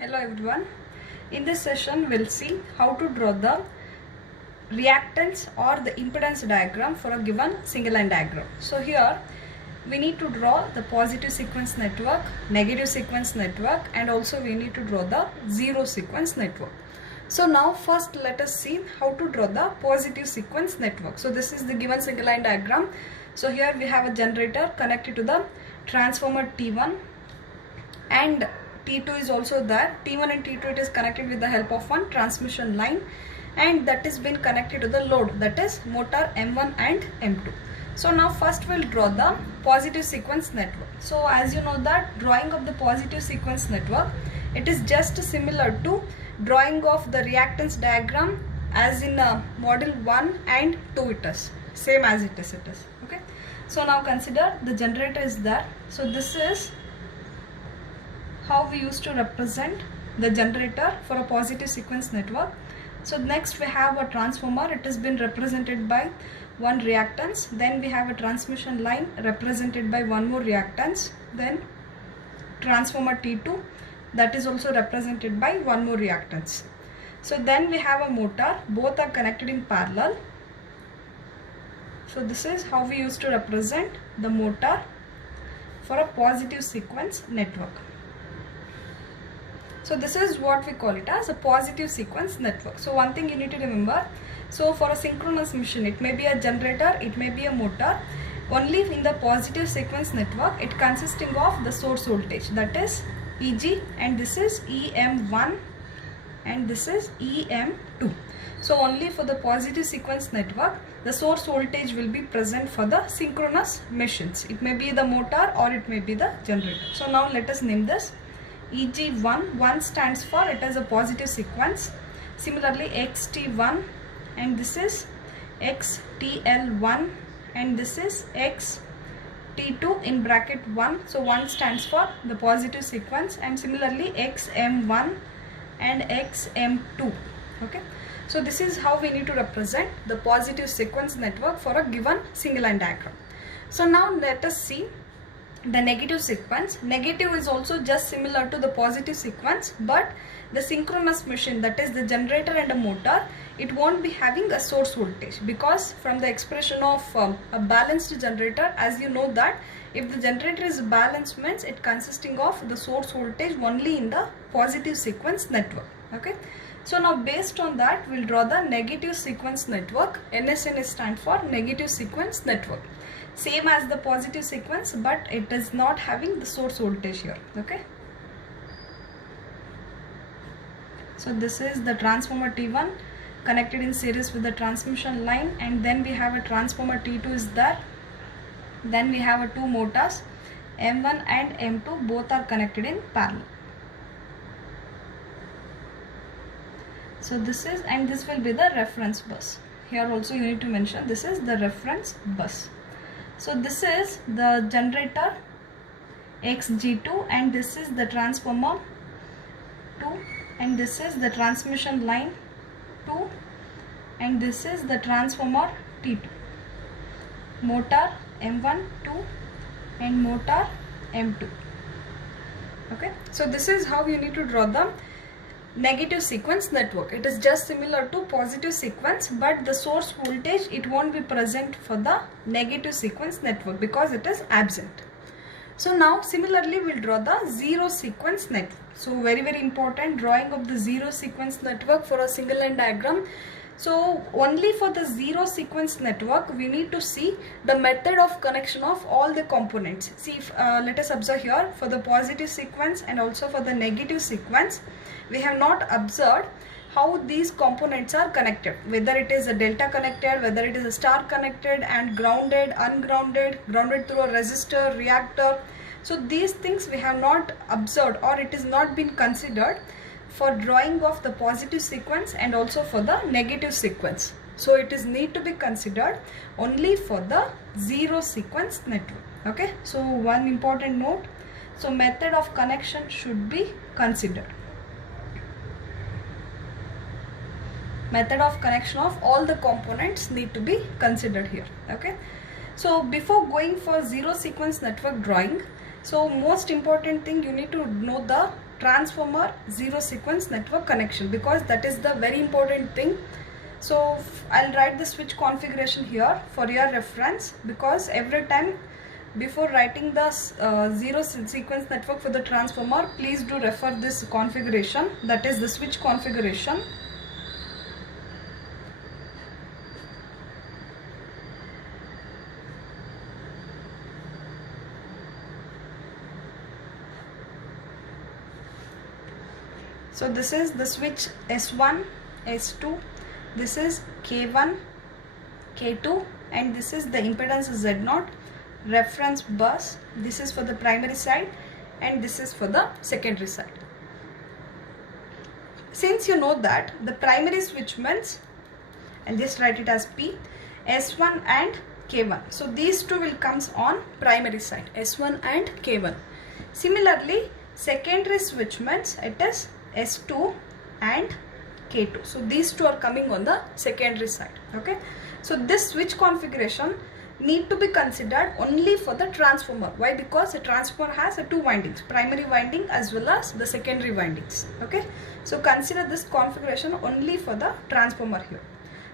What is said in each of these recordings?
Hello everyone. In this session we'll see how to draw the reactance or the impedance diagram for a given single line diagram. So here we need to draw the positive sequence network, negative sequence network, and also we need to draw the zero sequence network. So now first let us see how to draw the positive sequence network. So this is the given single line diagram. So here we have a generator connected to the transformer T1 and T2 is also there. T1 and T2 it is connected with the help of one transmission line, and that is been connected to the load, that is motor M1 and M2. So now first we'll draw the positive sequence network. So as you know that drawing of the positive sequence network, it is just similar to drawing of the reactance diagram as in model 1 and 2 it is. Same as it is. Okay. So now consider the generator is there. So this is how we used to represent the generator for a positive sequence network. So next we have a transformer. It has been represented by one reactance. Then we have a transmission line represented by one more reactance. Then transformer T2, that is also represented by one more reactance. So then we have a motor. Both are connected in parallel. So this is how we used to represent the motor for a positive sequence network. So this is what we call it as a positive sequence network. So one thing you need to remember, so for a synchronous machine, it may be a generator, it may be a motor. Only in the positive sequence network, it consisting of the source voltage, that is EG, and this is EM1 and this is EM2. So only for the positive sequence network, the source voltage will be present for the synchronous machines. It may be the motor or it may be the generator. So now let us name this EG1. 1 stands for it as a positive sequence. Similarly XT1, and this is XTL1, and this is XT2 in bracket 1. So 1 stands for the positive sequence, and similarly XM1 and XM2. Okay. So this is how we need to represent the positive sequence network for a given single line diagram. So now let us see the negative sequence. Negative is also just similar to the positive sequence, but the synchronous machine, that is the generator and a motor, it won't be having a source voltage, because from the expression of a balanced generator, as you know that if the generator is balanced means it consisting of the source voltage only in the positive sequence network. Okay. So now based on that we'll draw the negative sequence network. NSN stands for negative sequence network. Same as the positive sequence, but it is not having the source voltage here. Okay. So this is the transformer T1 connected in series with the transmission line, and then we have a transformer T2 is there. Then we have a two motors M1 and M2, both are connected in parallel. So this is, and this will be the reference bus. Here also you need to mention this is the reference bus. So this is the generator XG2, and this is the transformer 2, and this is the transmission line 2, and this is the transformer T2. Motor M1, 2, and motor M2. Okay. So this is how you need to draw the negative sequence network. It is just similar to positive sequence, but the source voltage it won't be present for the negative sequence network because it is absent. So now similarly we'll draw the zero sequence network. So very important, drawing of the zero sequence network for a single line diagram. So only for the zero sequence network we need to see the method of connection of all the components. See if, let us observe here for the positive sequence and also for the negative sequence, we have not observed how these components are connected, whether it is a delta connected, whether it is a star connected, and grounded, ungrounded, grounded through a resistor, reactor. So these things we have not observed, or it is not been considered for drawing of the positive sequence and also for the negative sequence. So it is need to be considered only for the zero sequence network. Okay. So one important note, so method of connection should be considered. Method of connection of all the components need to be considered here. Okay. So before going for zero sequence network drawing, so most important thing you need to know the transformer zero sequence network connection, because that is the very important thing. So I'll write the switch configuration here for your reference, because every time before writing the zero sequence network for the transformer, please do refer this configuration, that is the switch configuration. So this is the switch S1, S2, this is K1, K2, and this is the impedance Z0, reference bus. This is for the primary side and this is for the secondary side. Since you know that the primary switch means, I'll just write it as P, S1 and K1. So these two will comes on primary side, S1 and K1. Similarly, secondary switch means it is S2 and K2. So these two are coming on the secondary side. Okay. So this switch configuration need to be considered only for the transformer. Why? Because a transformer has two windings, primary winding as well as the secondary windings. Okay. So consider this configuration only for the transformer here.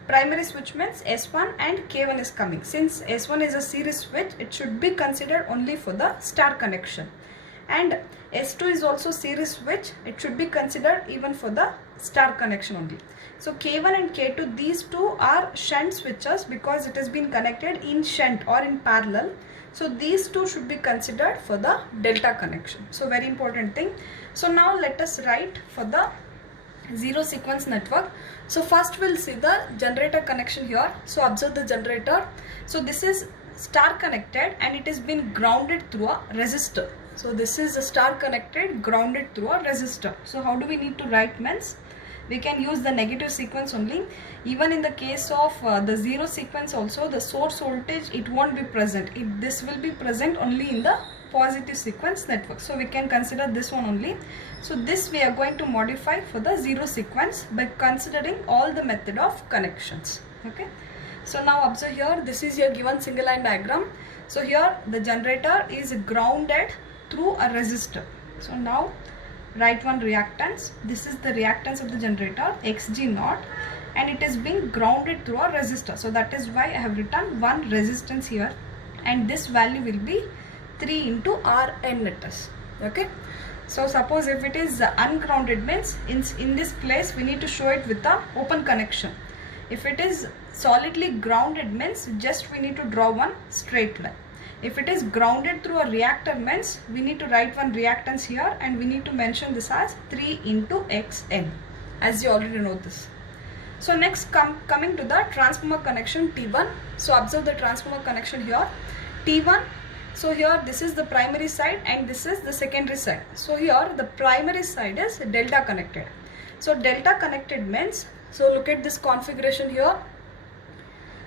Primary switch means S1 and K1 is coming. Since S1 is a series switch, it should be considered only for the star connection. And S2 is also series switch, it should be considered even for the star connection only. So K1 and K2, these two are shunt switches because it has been connected in shunt or in parallel. So these two should be considered for the delta connection. So very important thing. So now let us write for the zero sequence network. So first we'll see the generator connection here. So observe the generator. So this is star connected and it has been grounded through a resistor. So this is a star connected, grounded through a resistor. So how do we need to write means? We can use the negative sequence only. Even in the case of the zero sequence also, the source voltage, it won't be present. This will be present only in the positive sequence network. So we can consider this one only. So this we are going to modify for the zero sequence by considering all the method of connections. Okay. So now observe here, this is your given single line diagram. So here the generator is grounded through a resistor. So now write one reactance. This is the reactance of the generator, Xg0, and it is being grounded through a resistor. So that is why I have written one resistance here, and this value will be 3 into Rn it is. Okay. So suppose if it is ungrounded means in this place we need to show it with the open connection. If it is solidly grounded means just we need to draw one straight line. If it is grounded through a reactor means we need to write one reactance here and we need to mention this as 3 into Xn, as you already know this. So next coming to the transformer connection T1. So observe the transformer connection here, T1. So here this is the primary side and this is the secondary side. So here the primary side is delta connected. So delta connected means, so look at this configuration here.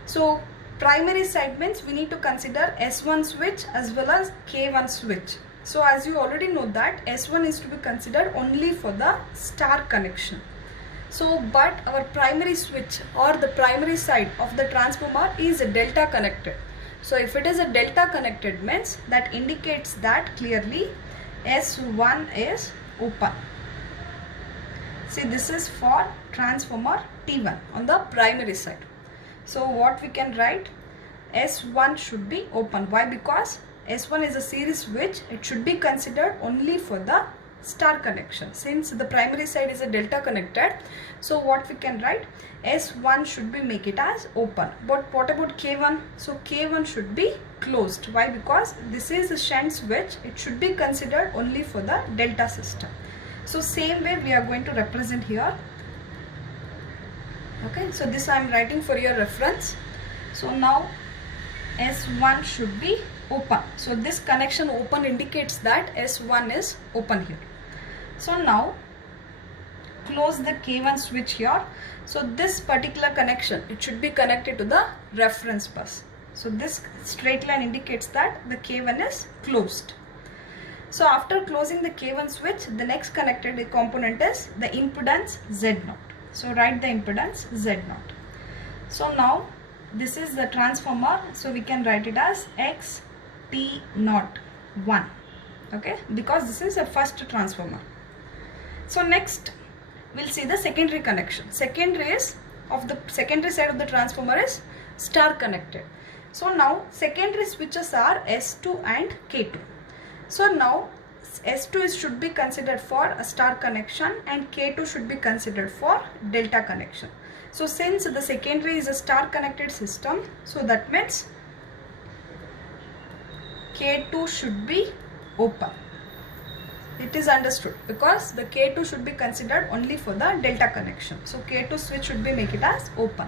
So primary side means we need to consider S1 switch as well as K1 switch. So as you already know that S1 is to be considered only for the star connection. So but our primary switch or the primary side of the transformer is delta connected. So if it is a delta connected means that indicates that clearly S1 is open. See, this is for transformer T1 on the primary side. So what we can write, S1 should be open. Why? Because S1 is a series switch, it should be considered only for the star connection. Since the primary side is a delta connected, so what we can write, S1 should be make it as open. But what about K1? So K1 should be closed. Why? Because this is a shunt switch, it should be considered only for the delta system. So same way we are going to represent here. Okay, so this I am writing for your reference. So now S1 should be open. So this connection open indicates that S1 is open here. So now close the K1 switch here. So this particular connection, it should be connected to the reference bus. So this straight line indicates that the K1 is closed. So after closing the K1 switch, the next connected component is the impedance Z0. So write the impedance Z0. So now this is the transformer, so we can write it as XT01. Okay, because this is a first transformer. So next we'll see the secondary connection. Secondary is of the secondary side of the transformer is star connected. So now secondary switches are S2 and K2. So now S2 should be considered for a star connection and K2 should be considered for delta connection. So since the secondary is a star connected system, so that means K2 should be open. It is understood because the K2 should be considered only for the delta connection. So K2 switch should be make it as open.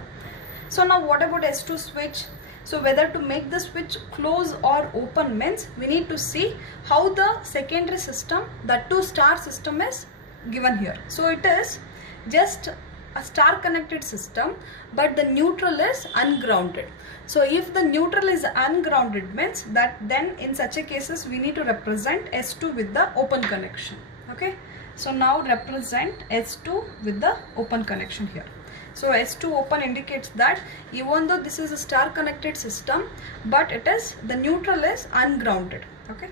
So now what about S2 switch? So whether to make the switch close or open means we need to see how the secondary system, that too star system, is given here. So it is just a star connected system but the neutral is ungrounded. So if the neutral is ungrounded means that then in such a cases we need to represent S2 with the open connection. Okay, so now represent S2 with the open connection here. So S2 open indicates that even though this is a star connected system but it is, the neutral is ungrounded. Okay,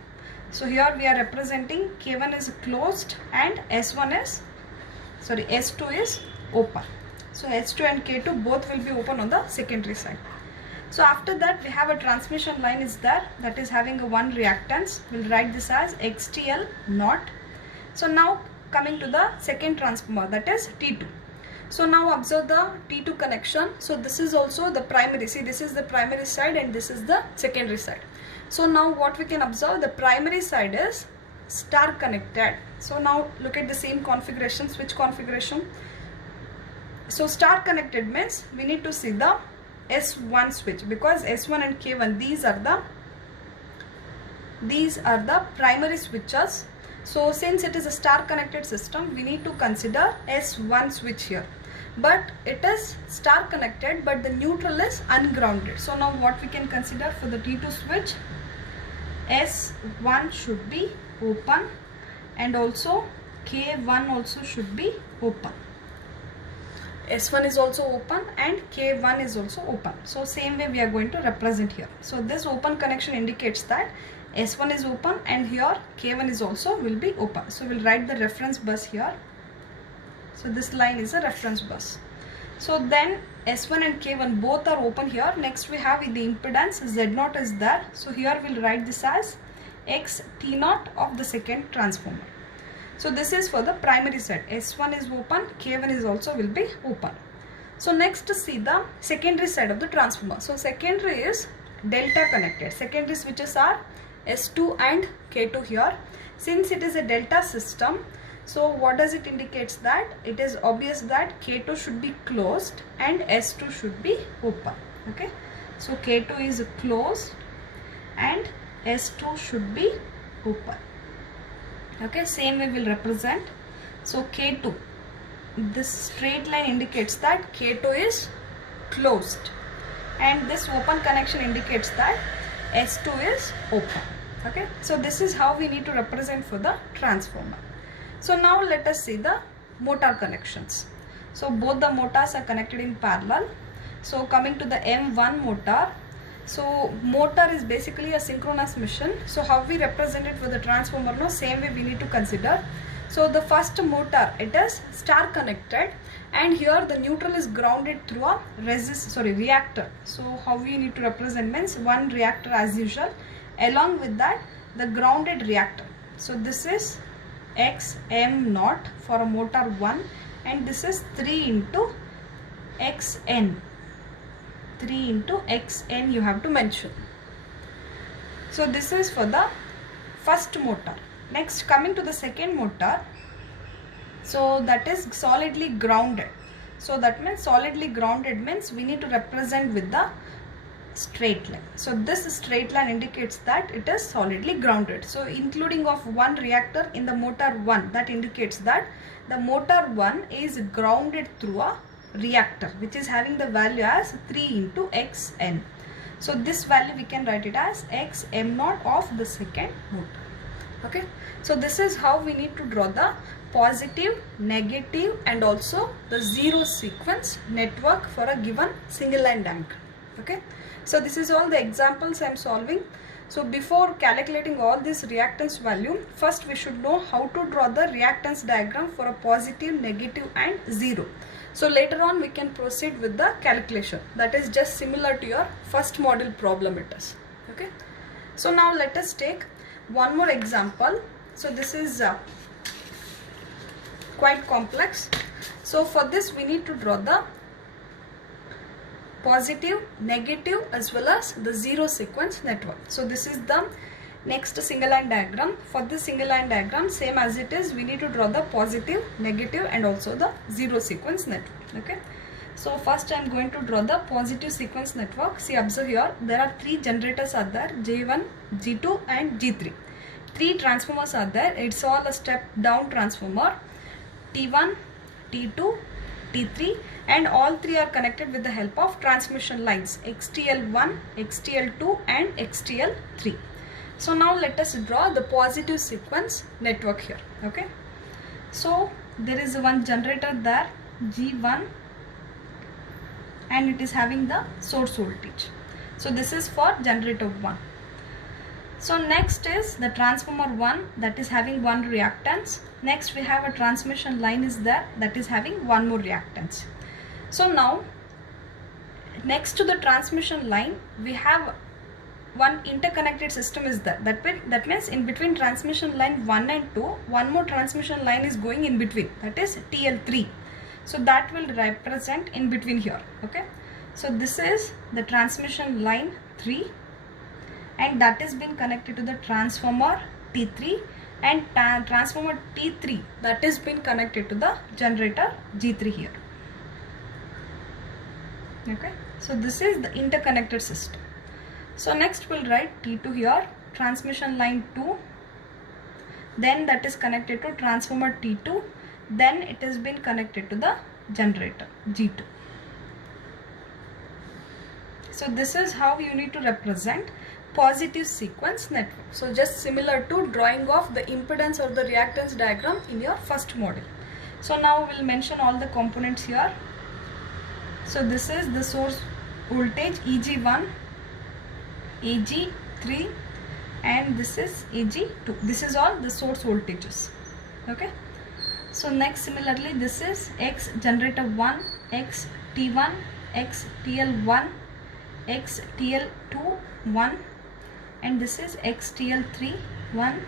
so here we are representing K1 is closed and S2 is open. So S2 and K2 both will be open on the secondary side. So after that we have a transmission line is there, that is having a one reactance. We'll write this as XTL naught. So now coming to the second transformer, that is T2. So now observe the T2 connection. So this is also the primary. See, this is the primary side and this is the secondary side. So now what we can observe, the primary side is star connected. So now look at the same configuration, switch configuration. So star connected means we need to see the S1 switch because S1 and K1, these are the primary switches. So since it is a star connected system, we need to consider S1 switch here. But it is star connected but the neutral is ungrounded. So now what we can consider for the T2 switch, S1 should be open and also K1 also should be open. S1 is also open and K1 is also open. So same way we are going to represent here. So this open connection indicates that S1 is open and here K1 is also will be open. So we'll write the reference bus here. So this line is a reference bus. So then S1 and K1 both are open here. Next we have the impedance Z0 is there. So here we'll write this as XT0 of the second transformer. So this is for the primary side. S1 is open, K1 is also will be open. So next see the secondary side of the transformer. So secondary is delta connected. Secondary switches are S2 and K2 here. Since it is a delta system, so what does it indicates that it is obvious that K2 should be closed and S2 should be open. Okay, so K2 is closed and S2 should be open. Okay, same way we will represent. So K2, this straight line indicates that K2 is closed and this open connection indicates that S2 is open. Okay, so this is how we need to represent for the transformer. So now let us see the motor connections. So both the motors are connected in parallel. So coming to the M1 motor. So motor is basically a synchronous machine. So how we represent it for the transformer, no, same way we need to consider. So the first motor, it is star connected and here the neutral is grounded through a reactor. So how we need to represent means one reactor as usual, along with that the grounded reactor. So this is XM0 for a motor 1 and this is 3 into XN. 3 into XN you have to mention. So this is for the first motor. Next coming to the second motor, so that is solidly grounded. So that means solidly grounded means we need to represent with the straight line. So this straight line indicates that it is solidly grounded. So including of one reactor in the motor 1, that indicates that the motor 1 is grounded through a reactor which is having the value as 3 into XN. So this value we can write it as XM0 of the second motor. Okay, so this is how we need to draw the positive, negative and also the zero sequence network for a given single line diagram. Okay, so this is all the examples I am solving. So before calculating all this reactance value, first we should know how to draw the reactance diagram for a positive, negative and 0. So later on we can proceed with the calculation. That is just similar to your first model problem it is. Okay. So now let us take one more example. So this is quite complex. So for this we need to draw the positive, negative as well as the 0 sequence network. So this is the next single line diagram. For this single line diagram, same as it is, we need to draw the positive, negative and also the 0 sequence network. Okay. So first I am going to draw the positive sequence network. See, observe here, there are 3 generators are there, J1, G2 and G3. 3 transformers are there. It's all a step down transformer, T1, T2, T3, and all 3 are connected with the help of transmission lines XTL1, XTL2 and XTL3. So now let us draw the positive sequence network here. Okay. So there is one generator there, G1, and it is having the source voltage. So this is for generator 1. So next is the transformer 1, that is having one reactance. Next we have a transmission line is there, that is having one more reactance. So now next to the transmission line we have one interconnected system is there. That means in between transmission line 1 and 2, one more transmission line is going in between, that is TL3. So that will represent in between here. Okay. So this is the transmission line 3 and that is been connected to the transformer T3, and transformer T3 that is been connected to the generator G3 here. Okay. So this is the interconnected system. So next we'll write T2 here, transmission line 2, then that is connected to transformer T2, then it has been connected to the generator G2. So this is how you need to represent positive sequence network. So just similar to drawing of the impedance or the reactance diagram in your first model. So now we'll mention all the components here. So this is the source voltage EG1, AG3 and this is AG2. This is all the source voltages. Okay. So next similarly this is X generator 1, X T1, X TL1, X TL2 1 and this is X TL3 1,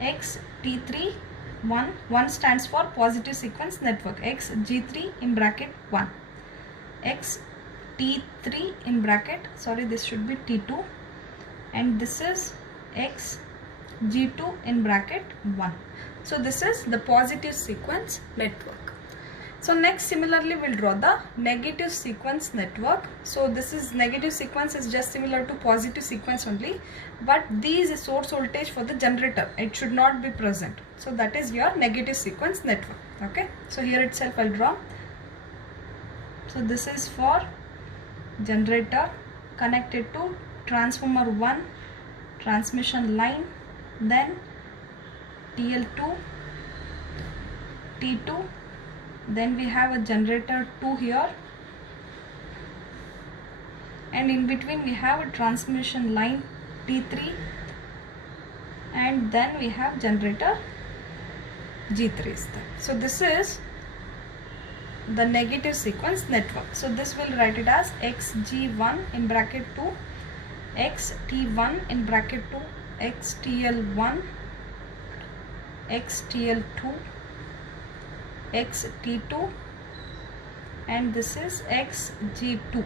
X T3 1. 1 stands for positive sequence network, X G3 in bracket 1, X T3 in bracket, sorry this should be T2, and this is X G2 in bracket 1. So this is the positive sequence network. So next similarly we'll draw the negative sequence network. So this is negative sequence is just similar to positive sequence only, but these is source voltage for the generator, it should not be present. So that is your negative sequence network. Okay. So here itself I'll draw. So this is for generator connected to transformer 1, transmission line, then TL2, T2, then we have a generator 2 here, and in between we have a transmission line T3, and then we have generator G3 is there. So this is the negative sequence network. So this will write it as XG1 in bracket 2, XT1 in bracket 2, XTL1, XTL2, XT2, and this is XG2.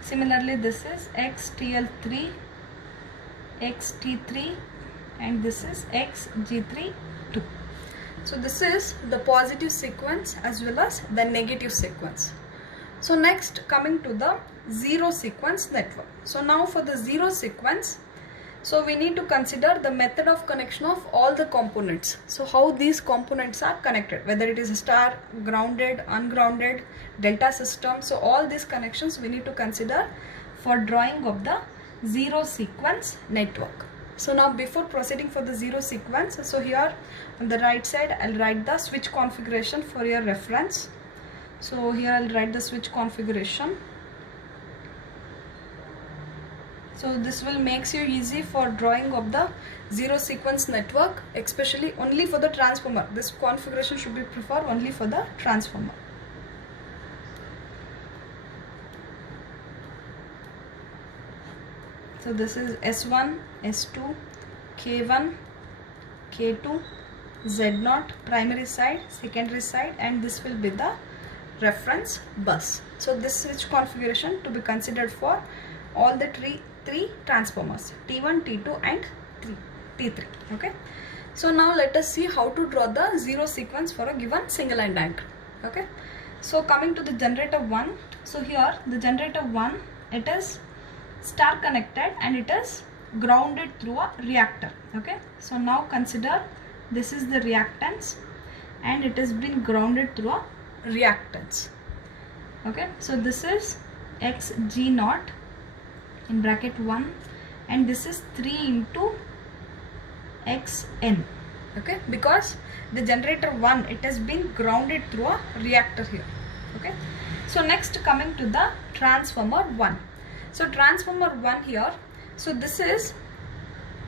Similarly this is XTL3, XT3, and this is XG3 2. So this is the positive sequence as well as the negative sequence. So next coming to the 0 sequence network. So now for the 0 sequence, so we need to consider the method of connection of all the components. So how these components are connected, whether it is star, grounded, ungrounded, delta system. So all these connections we need to consider for drawing of the 0 sequence network. So now before proceeding for the 0 sequence, so here on the right side I'll write the switch configuration for your reference. So here I'll write the switch configuration. So this will makes you easy for drawing of the zero sequence network, especially only for the transformer. This configuration should be preferred only for the transformer. So this is S1, S2, K1, K2, Z0 primary side, secondary side, and this will be the reference bus. So this switch configuration to be considered for all the three transformers, T1, T2 and T3. Okay. So now let us see how to draw the zero sequence for a given single line diagram. Okay. So coming to the generator 1. So here the generator 1, it is star connected and it is grounded through a reactor. Okay. So now consider this is the reactance and it has been grounded through a reactance. Okay. So this is Xg0 in bracket 1 and this is 3 into Xn. Okay. Because the generator 1, it has been grounded through a reactor here. Okay. So next coming to the transformer 1. So transformer 1 here, so this is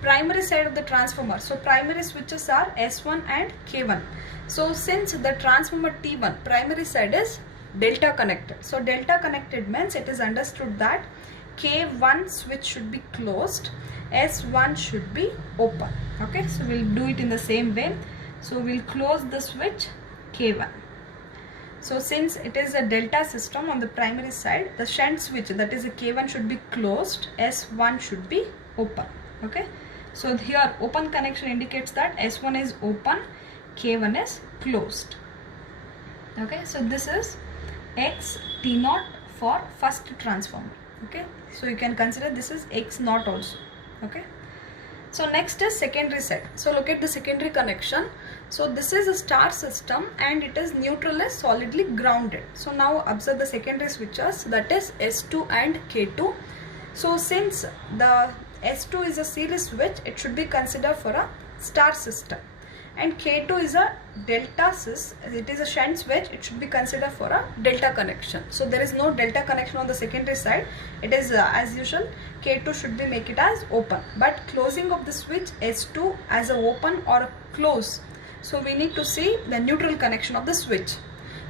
primary side of the transformer. So primary switches are S1 and K1. So since the transformer T1 primary side is delta connected. So delta connected means it is understood that K1 switch should be closed, S1 should be open. Okay, so we'll do it in the same way. So we'll close the switch K1. So since it is a delta system on the primary side, the shunt switch, that is a K1, should be closed, S1 should be open. Okay. So here open connection indicates that S1 is open, K1 is closed. Okay. So this is Xt0 for first transformer. Okay. So you can consider this is X0 also. Okay. So next is secondary side. So look at the secondary connection. So this is a star system and it is neutral is solidly grounded. So now observe the secondary switches, that is S2 and K2. So since the S2 is a series switch, it should be considered for a star system. And K2 is a delta sys, it is a shunt switch, it should be considered for a delta connection. So there is no delta connection on the secondary side. It is as usual, K2 should be make it as open. But closing of the switch S2 as a open or a close. So we need to see the neutral connection of the switch.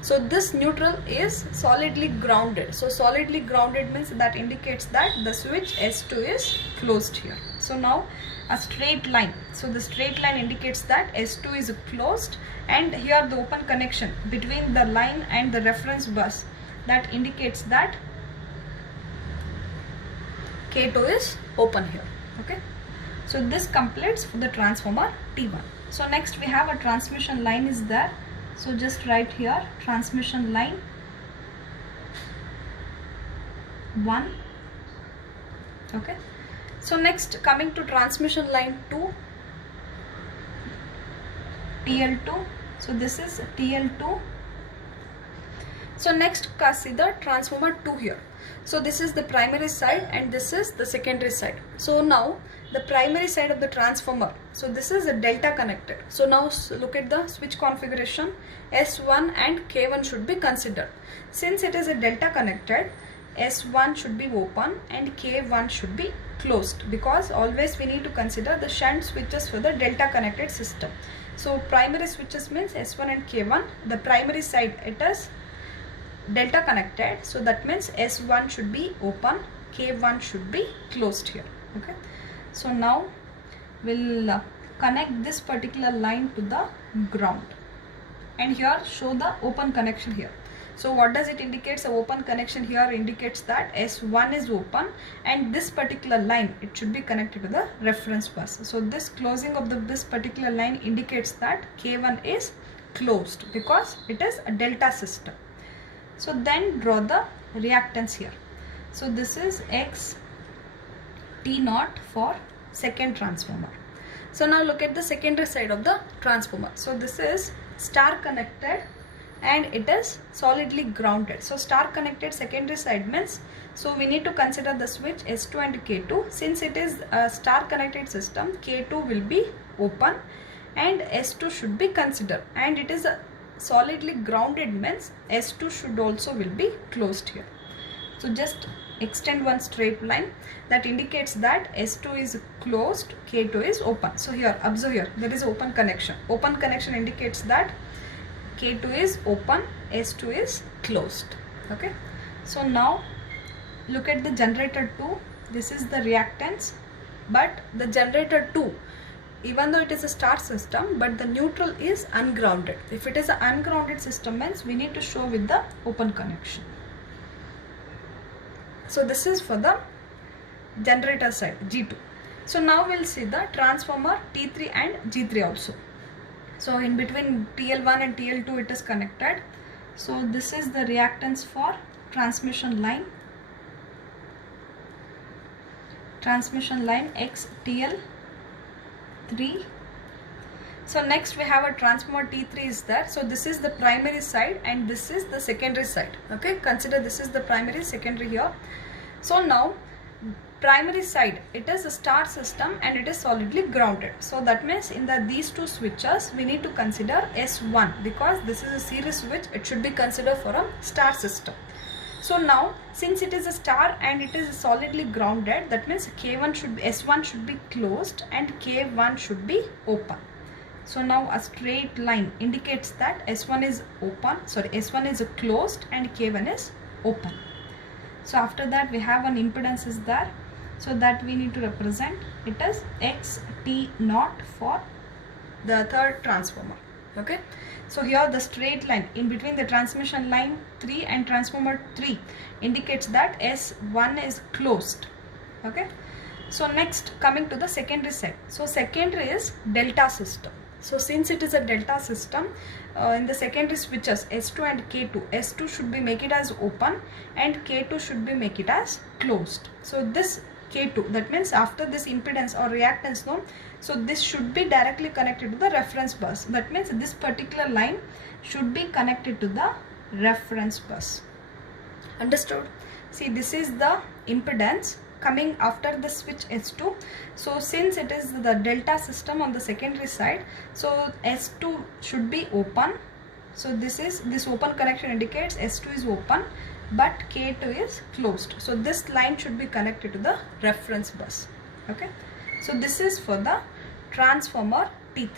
So this neutral is solidly grounded. So solidly grounded means that indicates that the switch S2 is closed here. So now a straight line. So the straight line indicates that S2 is closed, and here the open connection between the line and the reference bus, that indicates that K2 is open here. Okay. So this completes for the transformer T1. So next we have a transmission line is there. So just write here transmission line 1. Okay. So next coming to transmission line 2, TL2. So this is TL2. So next consider transformer 2 here. So this is the primary side and this is the secondary side. So now the primary side of the transformer, so this is a delta connected. So now look at the switch configuration, S1 and K1 should be considered. Since it is a delta connected, S1 should be open and K1 should be closed, because always we need to consider the shunt switches for the delta connected system. So primary switches means S1 and K1, the primary side it is delta connected, so that means S1 should be open, K1 should be closed here. Okay. So now we'll connect this particular line to the ground, and here show the open connection here. So what does it indicate? The open connection here indicates that S1 is open and this particular line, it should be connected to the reference bus. So this closing of this particular line indicates that K1 is closed because it is a delta system. So then draw the reactance here. So this is Xt0 for second transformer. So now look at the secondary side of the transformer. So this is star connected and it is solidly grounded. So star connected secondary side means, so we need to consider the switch S2 and K2. Since it is a star connected system, K2 will be open and S2 should be considered, and it is a solidly grounded means S2 should also will be closed here. So just extend one straight line, that indicates that S2 is closed, K2 is open. So here, observe here, there is open connection. Open connection indicates that K2 is open, S2 is closed. Okay. So now look at the generator 2. This is the reactance, but the generator 2, even though it is a star system, but the neutral is ungrounded. If it is an ungrounded system, means we need to show with the open connection. So this is for the generator side, G2. So now we'll see the transformer T3 and G3 also. So in between TL1 and TL2 it is connected. So this is the reactance for transmission line. Transmission line XTL3. So next we have a transformer T3 is there. So this is the primary side and this is the secondary side. Okay, consider this is the primary, secondary here. So now primary side, it is a star system and it is solidly grounded. So that means in these two switches we need to consider S1, because this is a series switch, it should be considered for a star system. So now since it is a star and it is solidly grounded, that means K1 should be, S1 should be closed and K1 should be open. So now a straight line indicates that S1 is open, S1 is closed and K1 is open. So after that we have an impedance is there, so that we need to represent it as XT0 for the third transformer. Okay, so here the straight line in between the transmission line 3 and transformer 3 indicates that S1 is closed. Okay, so next coming to the secondary side. So secondary is delta system. So since it is a delta system, in the secondary switches S2 and K2, S2 should be make it as open and K2 should be make it as closed. So this K2, that means after this impedance or reactance, no, so this should be directly connected to the reference bus. That means this particular line should be connected to the reference bus. Understood? See, this is the impedance coming after the switch S2. So since it is the delta system on the secondary side, so S2 should be open. So this open connection indicates S2 is open but K2 is closed. So this line should be connected to the reference bus. Okay, so this is for the transformer T3.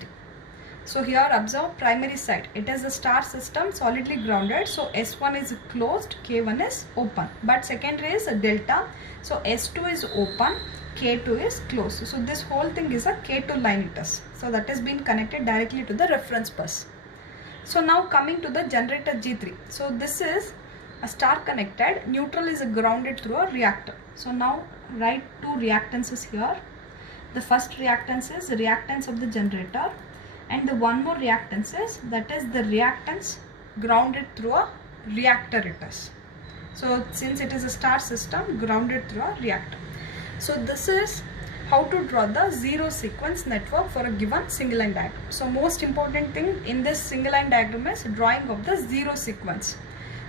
So here observe primary side, it is a star system solidly grounded, so S1 is closed, K1 is open, but secondary is a delta, so S2 is open, K2 is closed. So this whole thing is a K2 line it is, so that is being connected directly to the reference bus. So now coming to the generator G3, so this is a star connected, neutral is grounded through a reactor. So now write two reactances here. The first reactance is the reactance of the generator, and the one more reactance is, that is the reactance grounded through a reactor it is. So since it is a star system, grounded through a reactor. So this is how to draw the zero sequence network for a given single line diagram. So most important thing in this single line diagram is drawing of the zero sequence.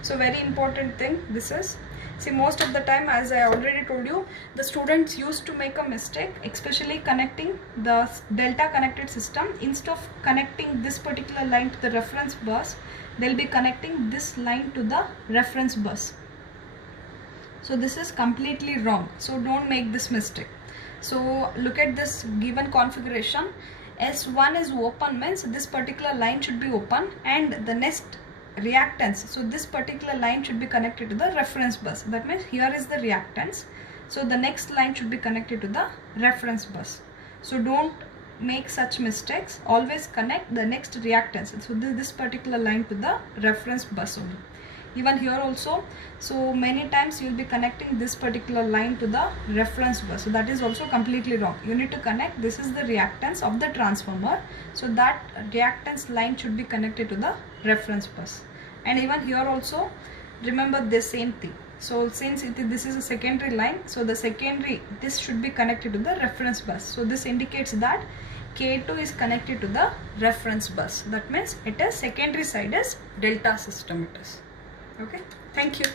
So very important thing this is. See, most of the time, as I already told you, the students used to make a mistake, especially connecting the delta connected system. Instead of connecting this particular line to the reference bus, they will be connecting this line to the reference bus. So this is completely wrong. So don't make this mistake. So look at this given configuration. S1 is open means this particular line should be open, and the next reactance, so this particular line should be connected to the reference bus. That means here is the reactance, so the next line should be connected to the reference bus. So don't make such mistakes, always connect the next reactance, so this particular line to the reference bus only. Even here also, so many times you will be connecting this particular line to the reference bus, so that is also completely wrong. You need to connect, this is the reactance of the transformer, so that reactance line should be connected to the reference bus. And even here also remember the same thing. So since this is a secondary line, so the secondary, this should be connected to the reference bus. So this indicates that K2 is connected to the reference bus. That means it is secondary side is delta system it is. Okay, thank you.